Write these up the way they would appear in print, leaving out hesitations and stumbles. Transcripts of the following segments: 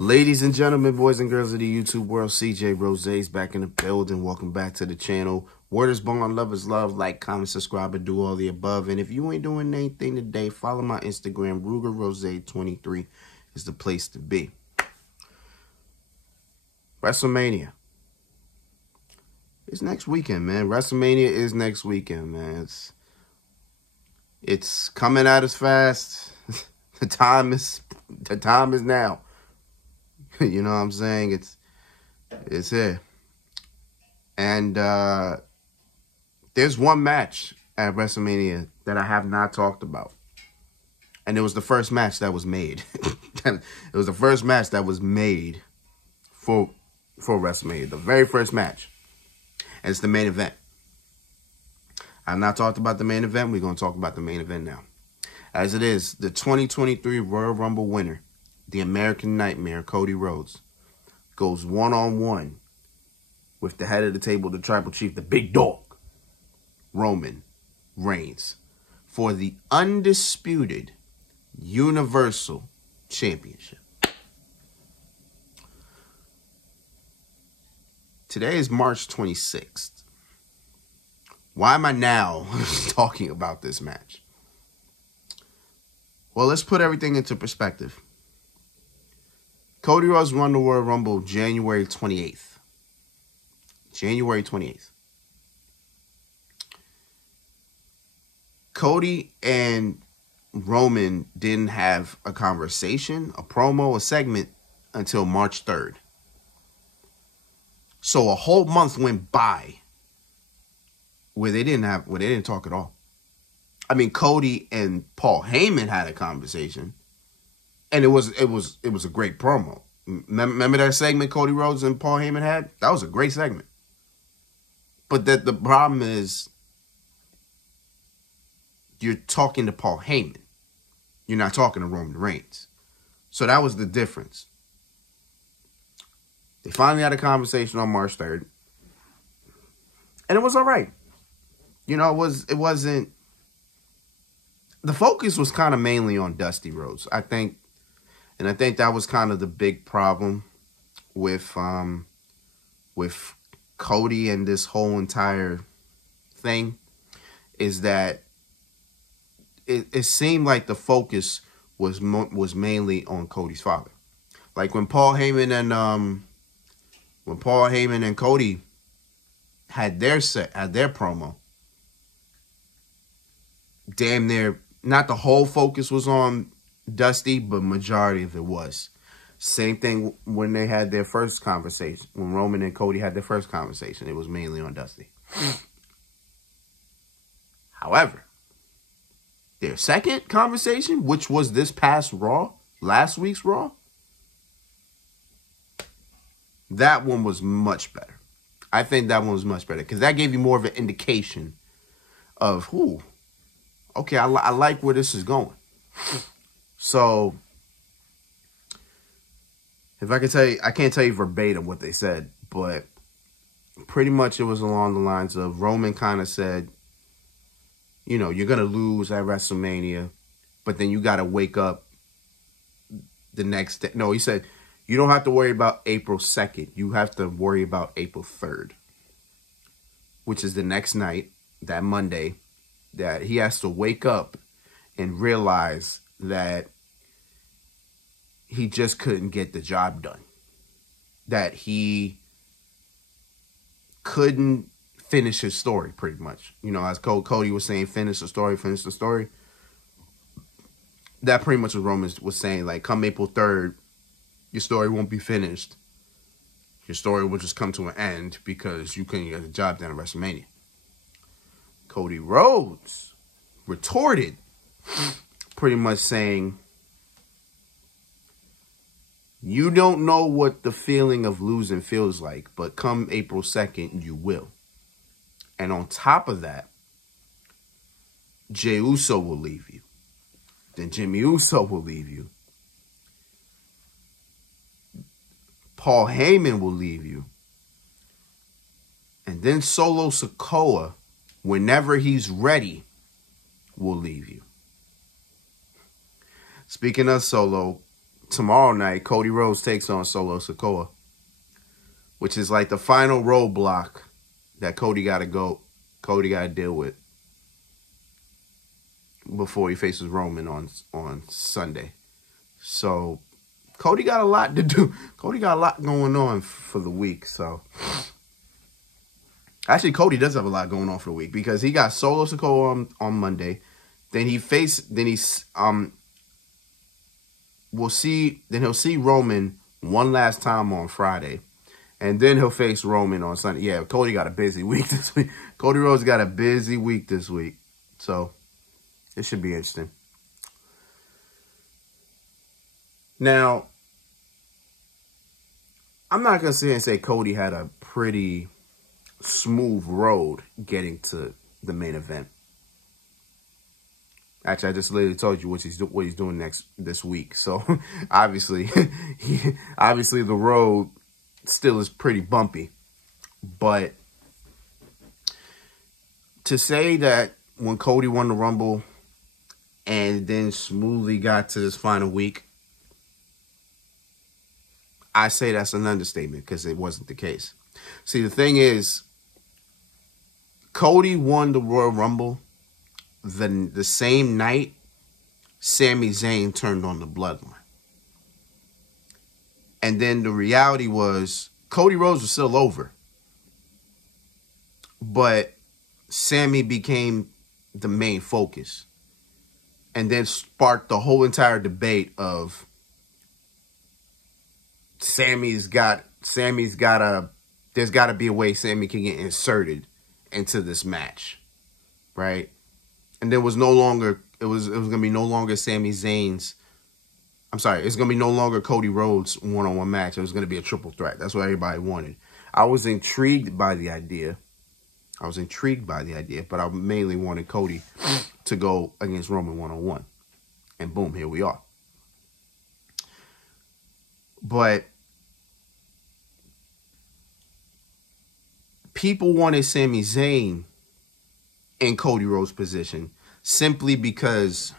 Ladies and gentlemen, boys and girls of the YouTube world, CJ Rhodes back in the building. Welcome back to the channel. Word is born, love is love. Like, comment, subscribe, and do all the above. And if you ain't doing anything today, follow my Instagram. RugerRose23 is the place to be. Wrestlemania. It's next weekend, man. Wrestlemania is next weekend, man. It's coming at us fast. The time is now. You know what I'm saying? It's here. And there's one match at WrestleMania that I have not talked about. And it was the first match that was made. It was the first match that was made for WrestleMania. The very first match. And it's the main event. I've not talked about the main event. We're going to talk about the main event now. As it is, the 2023 Royal Rumble winner, the American Nightmare, Cody Rhodes, goes one-on-one with the head of the table, the Tribal Chief, the big dog, Roman Reigns, for the Undisputed Universal Championship. Today is March 26th. Why am I now talking about this match? Well, let's put everything into perspective. Cody Rhodes won the Royal Rumble January 28th. January 28th. Cody and Roman didn't have a conversation, a promo, a segment until March 3rd. So a whole month went by where they didn't talk at all. I mean, Cody and Paul Heyman had a conversation, and it was a great promo. Remember that segment Cody Rhodes and Paul Heyman had? That was a great segment. But the problem is, you're talking to Paul Heyman. You're not talking to Roman Reigns. So that was the difference. They finally had a conversation on March 3rd. And it was all right. You know, it wasn't... The focus was kind of mainly on Dusty Rhodes, I think. And I think that was kind of the big problem with Cody and this whole entire thing, is that it seemed like the focus was mainly on Cody's father. Like when Paul Heyman and Cody had their promo, damn near, not the whole focus was on Dusty, but majority of it was. Same thing when they had their first conversation. When Roman and Cody had their first conversation, it was mainly on Dusty. However, their second conversation, which was this past Raw, last week's Raw, that one was much better. I think that one was much better because that gave you more of an indication of, okay, I like where this is going. So, if I can tell you, I can't tell you verbatim what they said, but pretty much it was along the lines of Roman kind of said, you know, you're going to lose at WrestleMania, but then you got to wake up the next day. No, he said, you don't have to worry about April 2nd. You have to worry about April 3rd, which is the next night, that Monday, that he has to wake up and realize that he just couldn't get the job done. That he couldn't finish his story, pretty much. You know, as Cody was saying, finish the story, finish the story. That pretty much what Roman was saying. Like, come April 3rd, your story won't be finished. Your story will just come to an end because you couldn't get the job done at WrestleMania. Cody Rhodes retorted, pretty much saying, you don't know what the feeling of losing feels like, but come April 2nd, you will. And on top of that, Jey Uso will leave you. Then Jimmy Uso will leave you. Paul Heyman will leave you. And then Solo Sikoa, whenever he's ready, will leave you. Speaking of Solo, tomorrow night, Cody Rhodes takes on Solo Sikoa, which is like the final roadblock that Cody got to deal with before he faces Roman on Sunday. So Cody got a lot to do. Cody got a lot going on for the week. So actually, Cody does have a lot going on for the week because he got Solo Sikoa on Monday. Then he'll see Roman one last time on Friday. And then he'll face Roman on Sunday. Yeah, Cody got a busy week this week. Cody Rhodes got a busy week this week. So it should be interesting. Now, I'm not going to sit here and say Cody had a pretty smooth road getting to the main event. Actually, I just literally told you what he's doing this week. So obviously, the road still is pretty bumpy. But to say that when Cody won the Rumble and then smoothly got to this final week, I say that's an understatement because it wasn't the case. See, the thing is, Cody won the Royal Rumble the same night Sami Zayn turned on the Bloodline. And then the reality was Cody Rhodes was still over. But Sami became the main focus. And then sparked the whole entire debate of there's got to be a way Sami can get inserted into this match. Right? And there was no longer, it was going to be no longer Sami Zayn's, I'm sorry, it's going to be no longer Cody Rhodes one-on-one match. It was going to be a triple threat. That's what everybody wanted. I was intrigued by the idea. But I mainly wanted Cody to go against Roman one-on-one. And boom, here we are. But people wanted Sami Zayn in Cody Rhodes' position simply because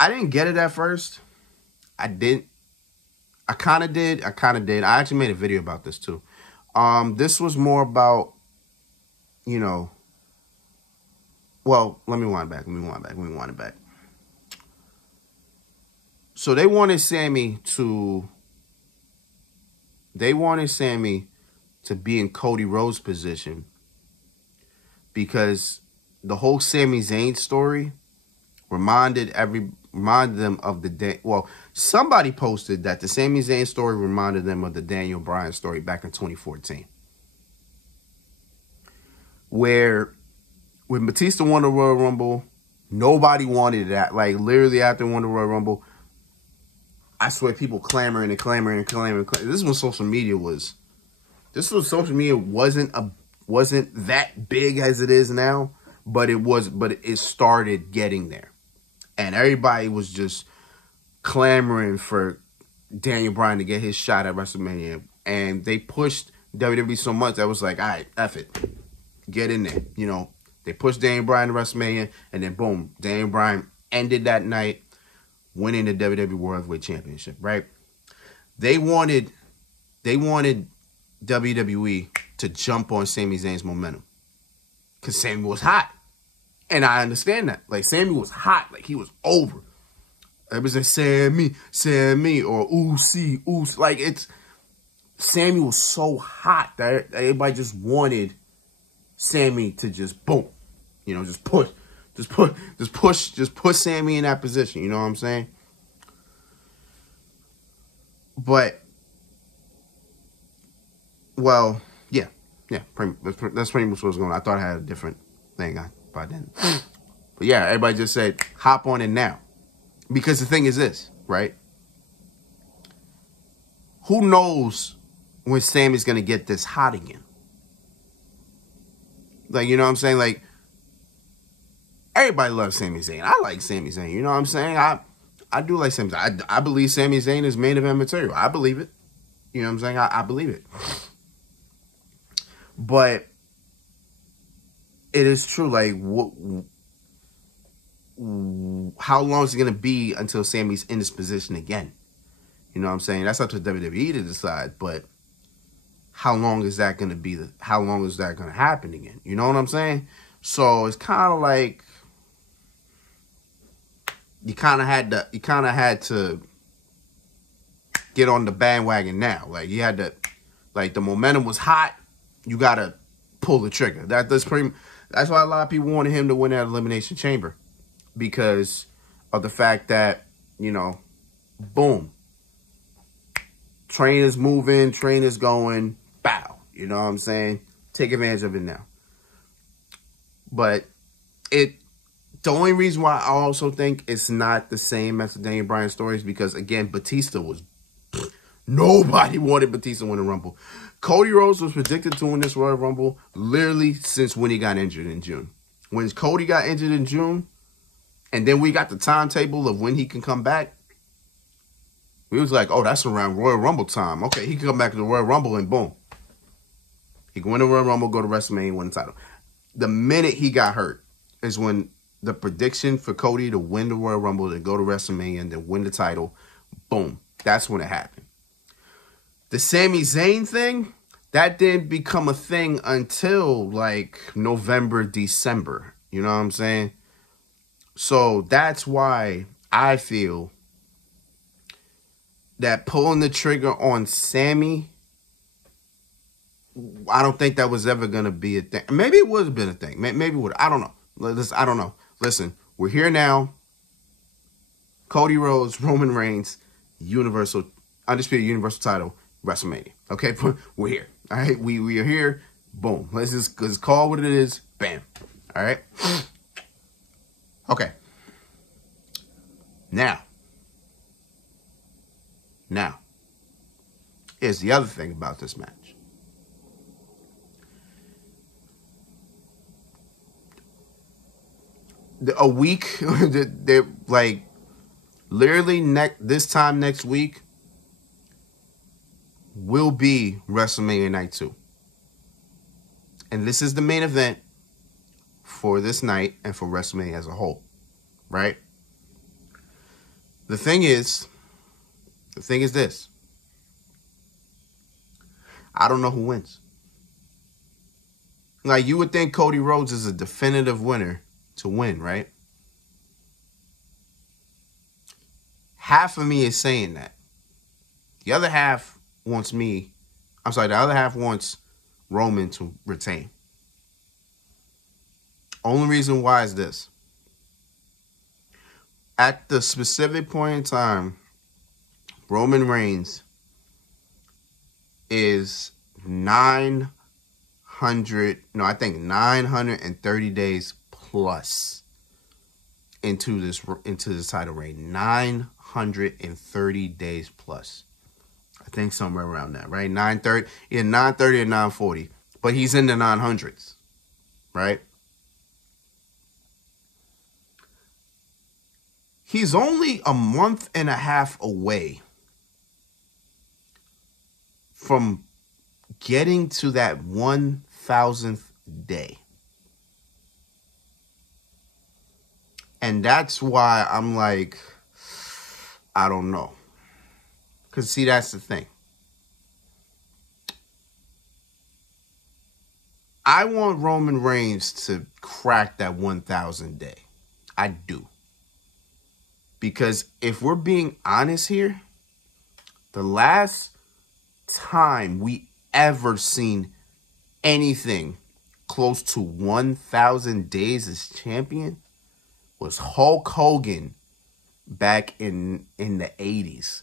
I didn't get it at first. I kind of did. I actually made a video about this too. This was more about, well, let me wind it back. So they wanted Sami to be in Cody Rhodes' position because the whole Sami Zayn story reminded them of the day. Well, somebody posted that the Sami Zayn story reminded them of the Daniel Bryan story back in 2014, where when Batista won the Royal Rumble, nobody wanted that. Like literally after he won the Royal Rumble, I swear people clamoring. This is when social media was. This was social media wasn't that big as it is now, but it started getting there. And everybody was just clamoring for Daniel Bryan to get his shot at WrestleMania. And they pushed WWE so much that was like, all right, F it. Get in there. They pushed Daniel Bryan to WrestleMania. And then, boom, Daniel Bryan ended that night winning the WWE World Heavyweight Championship, right? They wanted WWE to jump on Sami Zayn's momentum. Because Sami was hot. And I understand that. Like, Sami was hot. Like, he was over. Everybody say, Sami, or Usi. Like, Sami was so hot that everybody just wanted Sami to just boom. Just push Sami in that position. You know what I'm saying? But, well, yeah. That's pretty much what was going on. I thought I had a different thing. But I didn't. But yeah, everybody just said, hop on it now. Because the thing is this, right? Who knows when Sami's going to get this hot again? Like, you know what I'm saying? Like, everybody loves Sami Zayn. I like Sami Zayn. You know what I'm saying? I do like Sami Zayn. I believe Sami Zayn is main event material. I believe it. You know what I'm saying? I believe it. But it is true. Like, how long is it going to be until Sammy's in this position again? You know what I'm saying? That's up to WWE to decide, but how long is that going to be? How long is that going to happen again? You know what I'm saying? So it's kind of like you kind of had to get on the bandwagon now. Like you had to, like the momentum was hot. You got to pull the trigger. That's why a lot of people wanted him to win that Elimination Chamber, because of the fact that, you know, boom, train is moving, train is going, bow. You know what I'm saying? Take advantage of it now. But the only reason why I also think it's not the same as the Daniel Bryan story is because, again, Batista was... Nobody wanted Batista to win the Rumble. Cody Rhodes was predicted to win this Royal Rumble literally since when he got injured in June. When Cody got injured in June, and then we got the timetable of when he can come back, we was like, oh, that's around Royal Rumble time. Okay, he can come back to the Royal Rumble and boom. He can win the Royal Rumble, go to WrestleMania, win the title. The minute he got hurt is when the prediction for Cody to win the Royal Rumble, to go to WrestleMania, and then win the title, boom. That's when it happened. The Sami Zayn thing, that didn't become a thing until like November, December. You know what I'm saying? So that's why I feel that pulling the trigger on Sami, I don't think that was ever going to be a thing. Maybe it would have been a thing. Maybe it would. I don't know. I don't know. Listen, we're here now. Cody Rhodes, Roman Reigns, Undisputed Universal title, WrestleMania. Okay, we're here. All right, we are here. Boom. Let's just call what it is. Bam. All right. Okay. Now, here's the other thing about this match. A week, they're like literally this time next week will be WrestleMania Night 2. And this is the main event for this night and for WrestleMania as a whole, right? The thing is this. I don't know who wins. Like, you would think Cody Rhodes is a definitive winner to win, right? Half of me is saying that. The other half wants Roman to retain. Only reason why is this. At the specific point in time, Roman Reigns is 930 days plus into this title reign. 930 days plus. I think somewhere around that, right? 930 or 940. But he's in the 900s, right? He's only a month and a half away from getting to that 1,000th day. And that's why I'm like, I don't know. Because, see, that's the thing. I want Roman Reigns to crack that 1,000 day. I do. Because if we're being honest here, the last time we ever seen anything close to 1,000 days as champion was Hulk Hogan back in the 80s.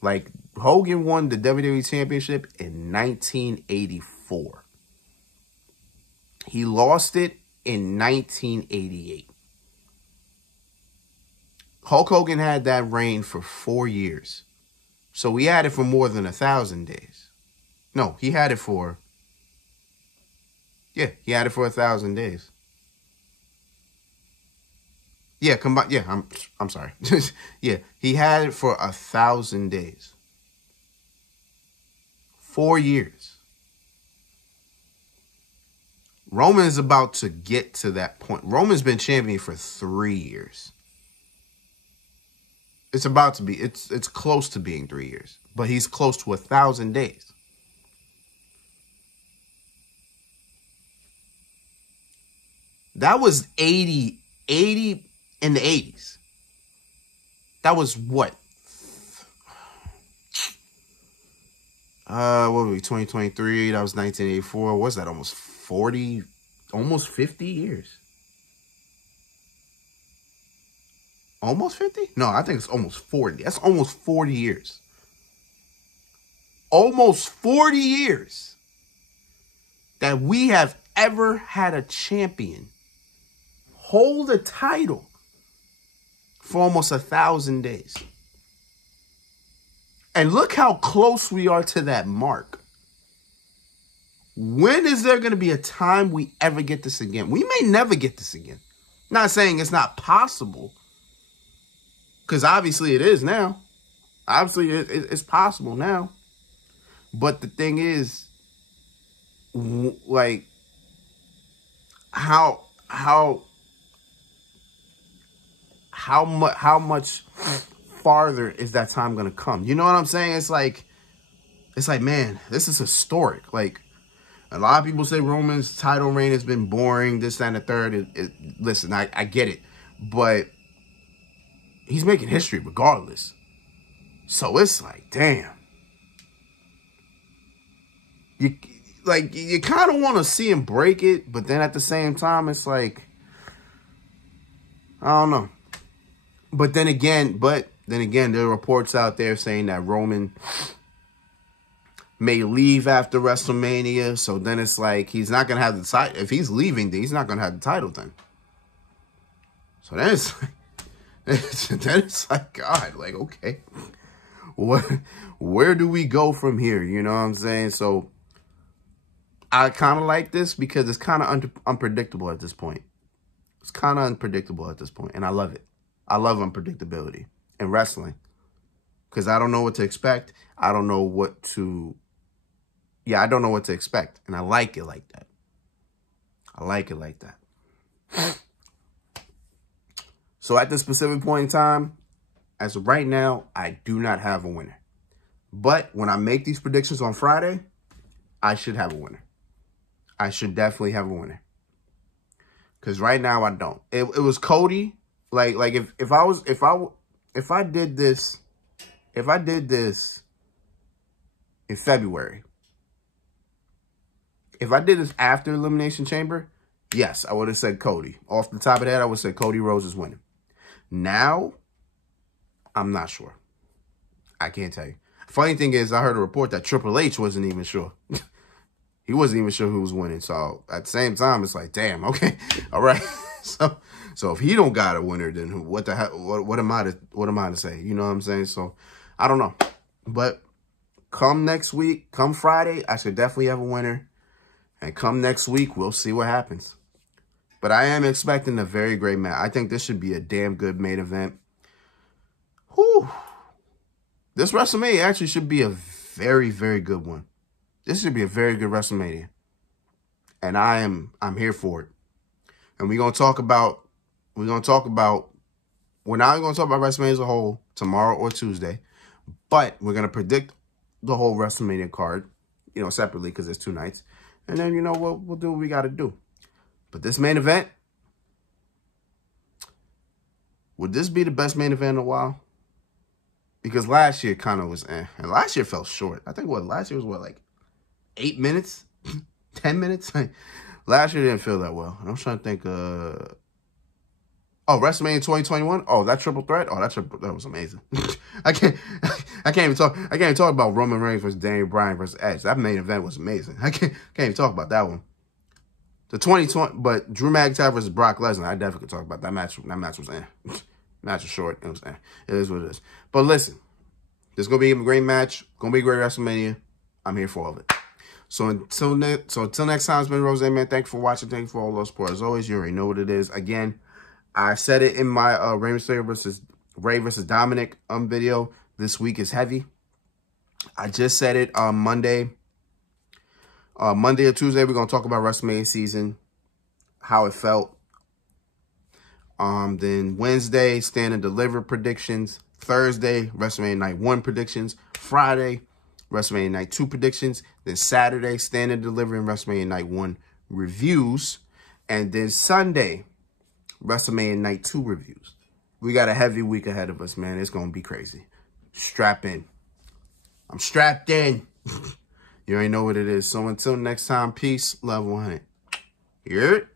Like, Hogan won the WWE Championship in 1984. He lost it in 1988. Hulk Hogan had that reign for 4 years. So he had it for more than 1,000 days. No, he had it for... Yeah, he had it for 1,000 days. Yeah, combined. Yeah, I'm sorry. Yeah, he had it for 1,000 days. 4 years. Roman is about to get to that point. Roman's been champion for 3 years. It's about to be, it's close to being 3 years. But he's close to 1,000 days. That was 80 in the 80s. That was what? What were we, 2023? That was 1984. What's that, almost 40, almost 50 years? Almost 50? No, I think it's almost 40. That's almost 40 years. Almost 40 years that we have ever had a champion hold a title for almost 1,000 days. And look how close we are to that mark. When is there going to be a time we ever get this again? We may never get this again. Not saying it's not possible. Because obviously it is now. Obviously it's possible now. But the thing is, like, how much farther is that time gonna come? You know what I'm saying? It's like, man, this is historic. Like, a lot of people say Roman's title reign has been boring, this, that, and the third. Listen, I get it, but he's making history regardless. So it's like, damn. You kind of want to see him break it, but then at the same time, it's like, I don't know. But then again, there are reports out there saying that Roman may leave after WrestleMania. So then it's like, he's not going to have the title. If he's leaving, then he's not going to have the title then. So then it's like, God, like, okay, where do we go from here? You know what I'm saying? So I kind of like this because it's kind of unpredictable at this point. It's kind of unpredictable at this point, and I love it. I love unpredictability in wrestling because I don't know what to expect. I don't know what to, I don't know what to expect, and I like it like that. I like it like that. So at this specific point in time, as of right now, I do not have a winner. But when I make these predictions on Friday, I should have a winner. I should definitely have a winner. Because right now I don't. It was Cody. Like if I did this in February, if I did this after Elimination Chamber, yes, I would have said Cody. Off the top of the head, I would have said Cody Rhodes is winning. Now, I'm not sure. I can't tell you. Funny thing is, I heard a report that Triple H wasn't even sure. He wasn't even sure who was winning. So at the same time, it's like, damn, okay, all right. So if he don't got a winner, then what the hell? What am I to say? You know what I'm saying? So I don't know. But come next week, come Friday, I should definitely have a winner. And come next week, we'll see what happens. But I am expecting a very great match. I think this should be a damn good main event. Whew. This WrestleMania actually should be a very, very good one. This should be a very good WrestleMania. And I'm here for it. And we're not going to talk about WrestleMania as a whole tomorrow or Tuesday. But we're going to predict the whole WrestleMania card, separately because there's 2 nights. And then, we'll do what we got to do. But this main event, would this be the best main event in a while? Because last year kind of was And last year fell short. I think last year was like 8 minutes? 10 minutes? Last year didn't feel that well. And I'm trying to think, WrestleMania 2021? Oh, that triple threat? Oh, that was amazing. I can't even talk about Roman Reigns versus Daniel Bryan versus Edge. That main event was amazing. I can't even talk about that one. The 2020, but Drew McIntyre versus Brock Lesnar, I definitely could talk about that match. That match was match was short. It was It is what it is. But listen, this is gonna be a great match. Gonna be a great WrestleMania. I'm here for all of it. So until next time, it's been Rose, man. Thank you for watching. Thank you for all the support. As always, you already know what it is. Again, I said it in my Rey versus Dominic video. This week is heavy. I just said it on Monday. Monday or Tuesday, we're going to talk about WrestleMania season. how it felt. Then Wednesday, Stand and Deliver predictions. Thursday, WrestleMania Night 1 predictions. Friday, WrestleMania Night 2 predictions. Then Saturday, Stand and Deliver and WrestleMania Night 1 reviews. And then Sunday, WrestleMania Night 2 reviews. We got a heavy week ahead of us, man. It's going to be crazy. Strap in. I'm strapped in. You already know what it is. So until next time, peace, love, 100. Hear it?